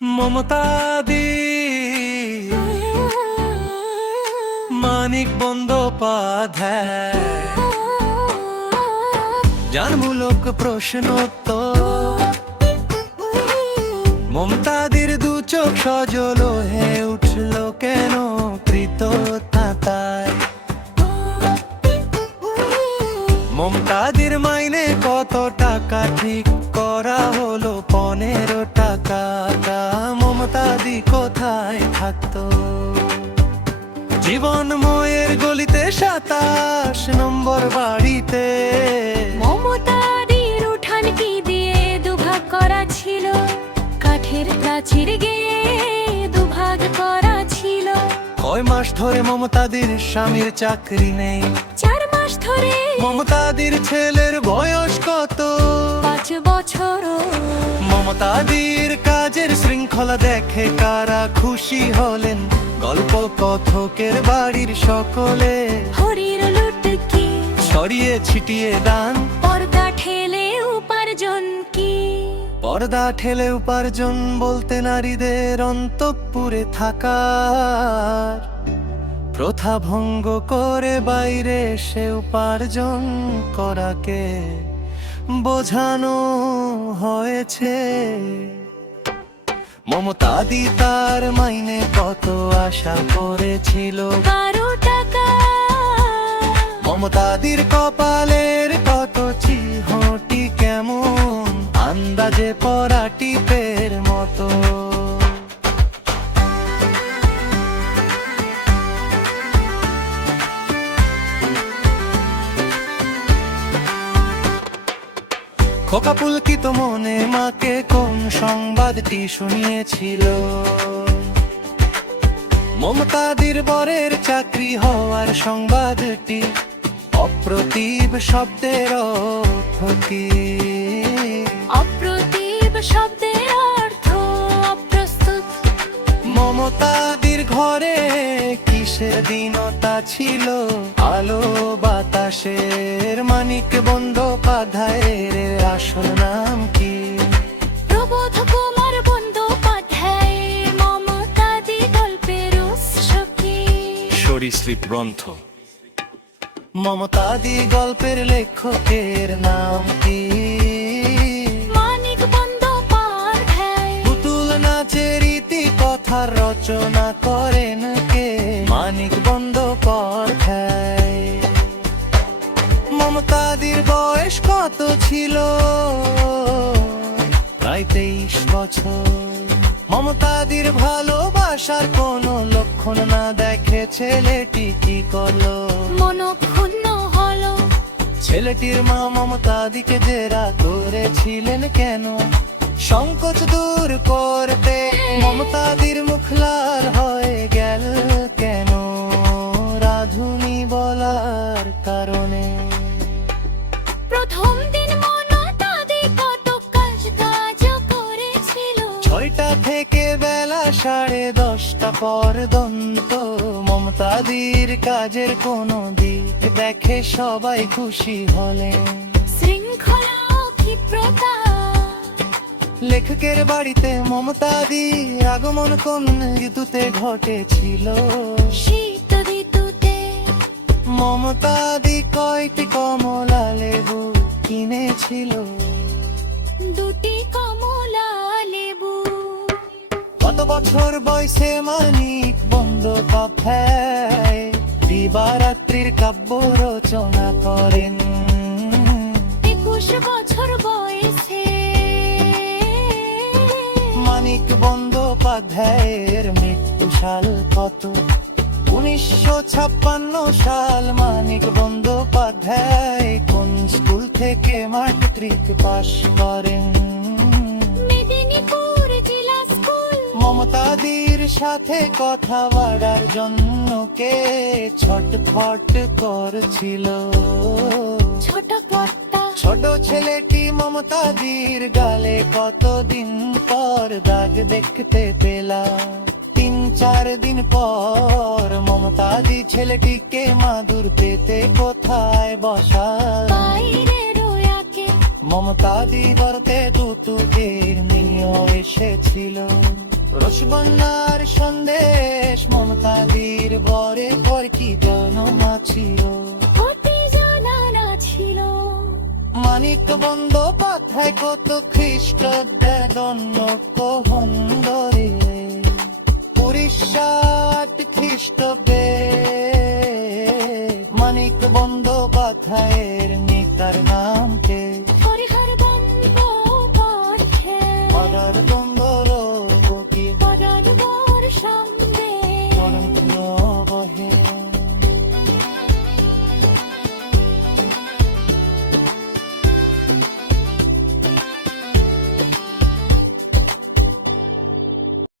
মমতাদি মানিক বন্দ্যোপাধ্যায় জানমূলক প্রশ্নোত্তর। মমতাদির দু চোখ সজল হয়ে উঠল কেন কৃতজ্ঞতায়? মমতাদির মাইনে কত টাকা? ঠিক করা হলো 15 টাকা। মমতাদি কোথায় থাকতো? জীবনময়ের গলিতে 27 নম্বর বাড়িতে। মমতাদির উঠান কি দিয়ে দুভাগ করা ছিল? কাঠের প্রাচীর গেয়ে দুভাগ করা ছিল। কয় মাস ধরে মমতাদির স্বামীর চাকরি নেই? 4 মাস ধরে। মমতাদির ছেলের বয়স কত? 5 বছর। মমতাদির কাজের শৃঙ্খলা দেখে কারা খুশি হলেন? গল্প কথকের বাড়ির সকলে। হরির লুটকি ছড়িয়ে ছিটিয়ে দান। পর্দা ঠেলে উপার্জন কি? পর্দা ঠেলে উপার্জন বলতে নারীদের অন্তঃপুরে থাকার প্রথা ভঙ্গ করে বাইরে এসে উপার্জন করাকে বোঝানো হয়েছে। মমতাদি তার মাইনে কত আশা করেছিল? 12 টাকা। মমতাদির কপালের কত চিহ্নটি কেমন? আন্দাজে পরা টিপের মতো। খোকা পুলকিত মনে মাকে কোন সংবাদটি শুনিয়েছিল? মমতাদির বরের চাকরি হওয়ার সংবাদটি। অপ্রতিভ শব্দের অর্থ কি? অপ্রতিভ শব্দের অর্থ অপ্রস্তুত। মমতাদির ঘরে কিসের দীনতা ছিল? আলো বাতাসের মানিক বন্দ্যোপাধ্যায়ের আসল নাম কি? প্রবোধ কুমার বন্দ্যোপাধ্যায়। মমতাদি গল্পের উৎস কি? সরীসৃপ গ্রন্থ। মমতাদি গল্পের লেখকের নাম কি? মানিক বন্দ্যোপাধ্যায়। পুতুল নাচের ইতি কথার রচনা করেন কে? মানিক বন্দ্যোপাধ্যায়। মমতাদির বয়স কত ছিল? প্রায় 23 বছর। মমতাদির ভালোবাসার কোনো লক্ষণ না দেখে ছেলেটি কি করলো? মনক্ষুণ্ণ হলো। ছেলেটির মা মমতাদিকে জেরা করেছিলেন কেন? সংকোচ দূর করতে মমতাদির মুখ লাল হয়ে গেল কেন? রাধুনি বলার কারণে। প্রথম দিন মমতাদি কত কাজ করেছিল? 6টা থেকে বেলা 10:30 পর্যন্ত। মমতাদির কাজের কোনো দিক দেখে সবাই খুশি হলেন। শৃঙ্খলা ও ক্ষিপ্রতা। লেখকের বাড়িতে মমতাদির আগমন কোন ঋতুতে ঘটেছিল? শীত ঋতুতে। মমতাদি কয়টি কমলা লেবু কিনেছিল? 2টি কমলা লেবু। কত বছর বয়সে মানিক বন্দ্যোপাধ্যায় দিবারাত্রির কাব্য রচনা করেন? 21 বছর বয়সে। মানিক বন্দ্যোপাধ্যায়ের মৃত্যু সাল কত? 1956 সাল। মানিক বন্দ্যোপাধ্যায় কোন স্কুল থেকে ম্যাট্রিক পাশ করেন? মেদিনীপুর জেলা স্কুল। মমতাদির সাথে কথা বলার জন্য কে ছটফট করছিল? ছোট কর্তা। ছোট ছেলেটি মমতাদির গালে কতদিন পর দাগ দেখতে পেলাম? 3-4 দিন পর। মমতাদি ছেলেটিকে মাদুর পেতে কোথায় বসা? বাইরে রোয়াকে। মমতাদি বরতে দুতুকের নিয়ে এসেছিল রসবন্যার সন্দেশ মমতাদির বরে পর কি জনমা ছিল অতি জানা ছিল মানিক বন্দ্যোপাধ্যায় কত খ্রিস্টদের দণ্ড কহন্দরে 1960 খ্রিস্টে মানিক বন্দ্যোপাধ্যায়ের নেতার নাম